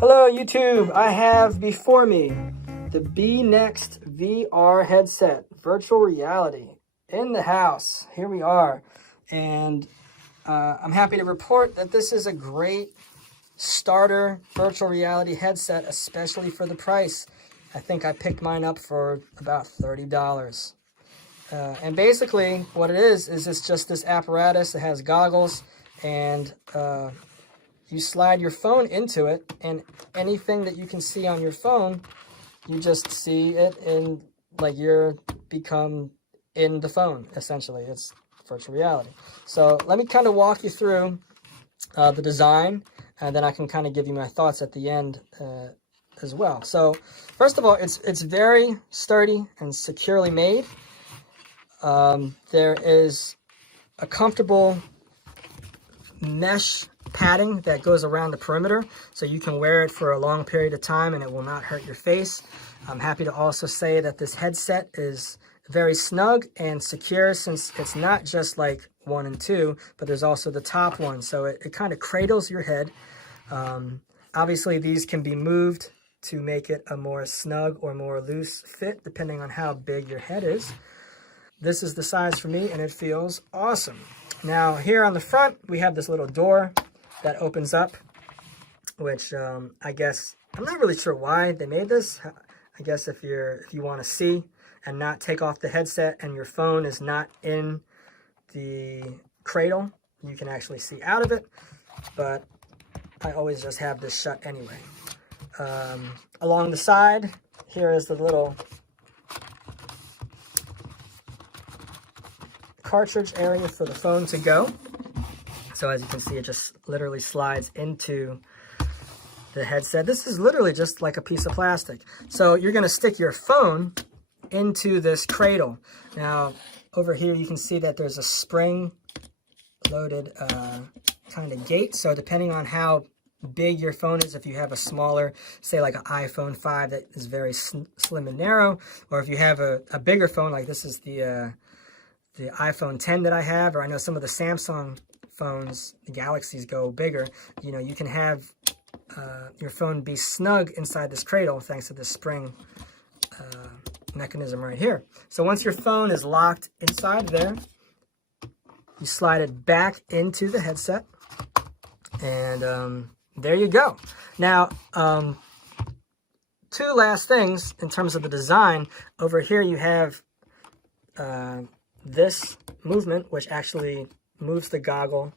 Hello YouTube, I have before me the BNext VR headset, virtual reality, in the house. Here we are, and I'm happy to report that this is a great starter virtual reality headset, especially for the price. I think I picked mine up for about $30. And basically what it is it's just this apparatus that has goggles, and you slide your phone into it, and anything that you can see on your phone, you just see it in, like, you're become in the phone, essentially. It's virtual reality. So let me kind of walk you through the design, and then I can kind of give you my thoughts at the end as well. So first of all, it's very sturdy and securely made. There is a comfortable mesh padding that goes around the perimeter, so you can wear it for a long period of time and it will not hurt your face. I'm happy to also say that this headset is very snug and secure, since it's not just like 1 and 2, but there's also the top one, so it kind of cradles your head. Obviously these can be moved to make it a more snug or more loose fit depending on how big your head is. This is the size for me and it feels awesome. Now here on the front we have this little door that opens up, which I guess, I'm not really sure why they made this. I guess if you want to see and not take off the headset and your phone is not in the cradle, you can actually see out of it, but I always just have this shut anyway. Along the side here is the little cartridge area for the phone to go. So as you can see, it just literally slides into the headset. This is literally just like a piece of plastic. So you're going to stick your phone into this cradle. Now over here you can see that there's a spring loaded kind of gate. So depending on how big your phone is, if you have a smaller, say like an iPhone 5 that is very slim and narrow, or if you have a bigger phone, like this is the iPhone 10 that I have, or I know some of the Samsung phones, the Galaxies, go bigger. You know, you can have your phone be snug inside this cradle thanks to this spring mechanism right here. So once your phone is locked inside there, you slide it back into the headset, and there you go. Now, two last things in terms of the design. Over here you have this movement, which actually moves the goggle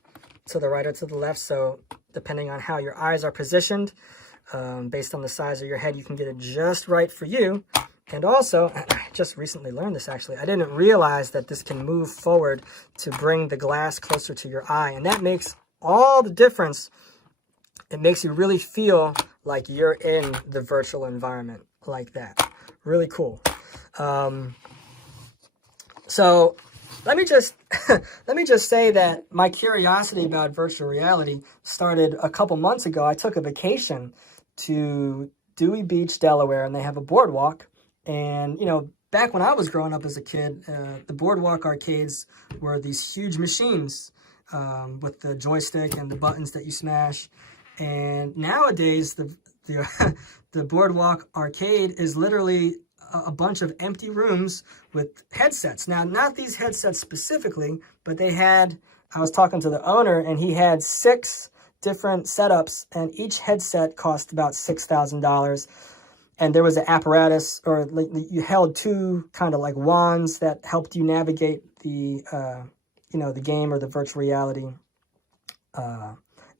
to the right or to the left. So depending on how your eyes are positioned, based on the size of your head, you can get it just right for you. And also, I just recently learned this actually, I didn't realize that this can move forward to bring the glass closer to your eye, and that makes all the difference. It makes you really feel like you're in the virtual environment like that. Really cool. So let me just say that my curiosity about virtual reality started a couple months ago. I took a vacation to Dewey Beach, Delaware, and they have a boardwalk. And you know, back when I was growing up as a kid, the boardwalk arcades were these huge machines with the joystick and the buttons that you smash. And nowadays, the boardwalk arcade is literally a bunch of empty rooms with headsets. Now, not these headsets specifically, but they had, I was talking to the owner and he had 6 different setups, and each headset cost about $6,000. And there was an apparatus, or like you held 2 kind of like wands that helped you navigate the, you know, the game or the virtual reality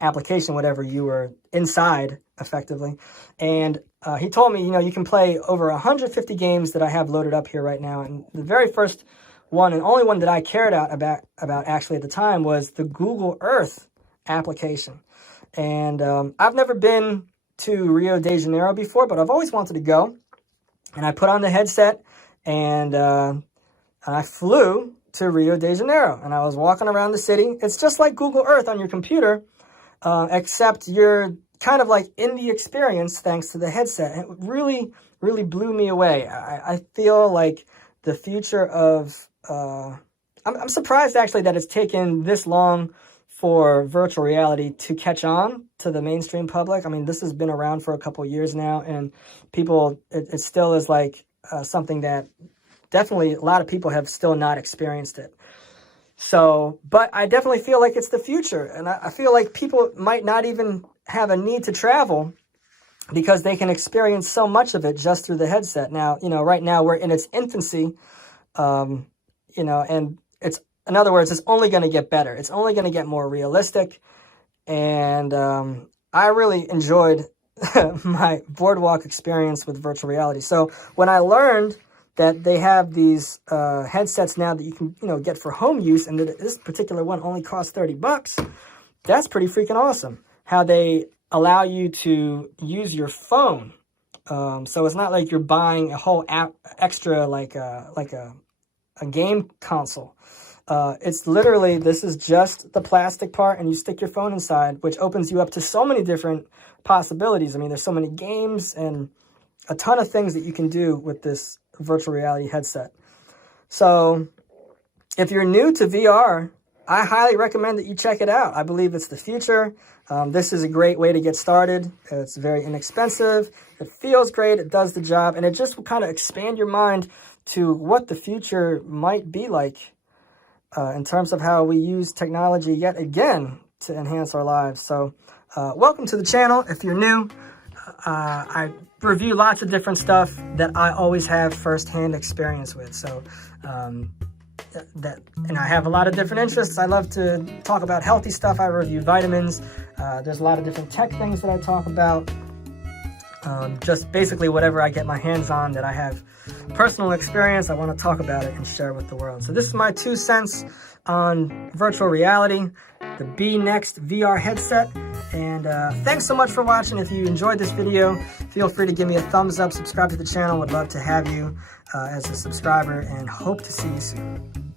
application, whatever you were inside effectively. And he told me, you know, you can play over 150 games that I have loaded up here right now. And the very first one and only one that I cared about actually at the time was the Google Earth application. And I've never been to Rio de Janeiro before, but I've always wanted to go. And I put on the headset and I flew to Rio de Janeiro, and I was walking around the city. It's just like Google Earth on your computer, except you're kind of like in the experience thanks to the headset. It really, really blew me away. I feel like the future of, I'm surprised actually that it's taken this long for virtual reality to catch on to the mainstream public. I mean, this has been around for a couple of years now, and people, it still is like something that definitely a lot of people have still not experienced it. So, but I definitely feel like it's the future, and I feel like people might not even have a need to travel because they can experience so much of it just through the headset. Now, you know, right now we're in its infancy, you know, and it's, in other words, it's only going to get better. It's only going to get more realistic. And I really enjoyed my boardwalk experience with virtual reality. So when I learned that they have these headsets now that you can, you know, get for home use, and that this particular one only costs $30, that's pretty freaking awesome. How they allow you to use your phone. So it's not like you're buying a whole app extra like a game console. It's literally, this is just the plastic part, and you stick your phone inside, which opens you up to so many different possibilities. I mean, there's so many games and a ton of things that you can do with this virtual reality headset. So if you're new to VR, I highly recommend that you check it out. I believe it's the future. This is a great way to get started. It's very inexpensive. It feels great. It does the job. And it just will kind of expand your mind to what the future might be like in terms of how we use technology yet again to enhance our lives. So welcome to the channel. If you're new, I review lots of different stuff that I always have firsthand experience with. So and I have a lot of different interests. I love to talk about healthy stuff. I review vitamins. There's a lot of different tech things that I talk about. Just basically whatever I get my hands on that I have personal experience, I want to talk about it and share with the world. So this is my 2 cents on virtual reality, the BNext VR headset. And thanks so much for watching. If you enjoyed this video, feel free to give me a thumbs up, subscribe to the channel. Would love to have you as a subscriber, and hope to see you soon.